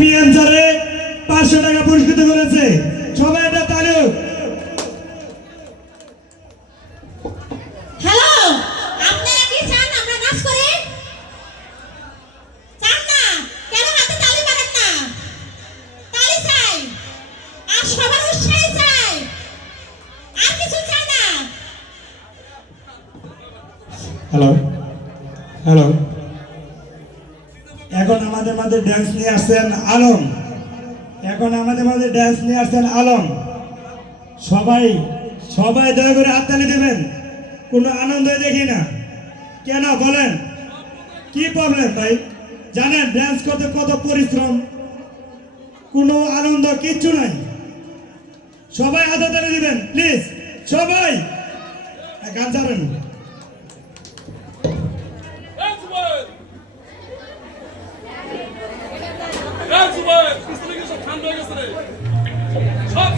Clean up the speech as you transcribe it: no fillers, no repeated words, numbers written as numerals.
রাফি আনসারে 500 টাকা পুরস্কৃত করেছে। সবাই এটা তালি হোক। হ্যালো, আপনারা কি চান আমরা নাচ করি? চান না? কেন হাতে তালি মারেন না? তালি চাই, আর সবার উৎসাহ চাই, আর কিছু চাই না। হ্যালো হ্যালো, এখন আমাদের মাঝে ড্যান্স নিয়ে আসছেন আলম। সবাই সবাই দয়া করে হাততালি দেবেন। কোনো আনন্দ দেখি না কেন বলেন, কি প্রবলেম ভাই? জানেন ড্যান্স করতে কত পরিশ্রম, কোনো আনন্দ কিচ্ছু নাই। সবাই হাততালি দিবেন প্লিজ, সবাই গান ছাড়েন। সব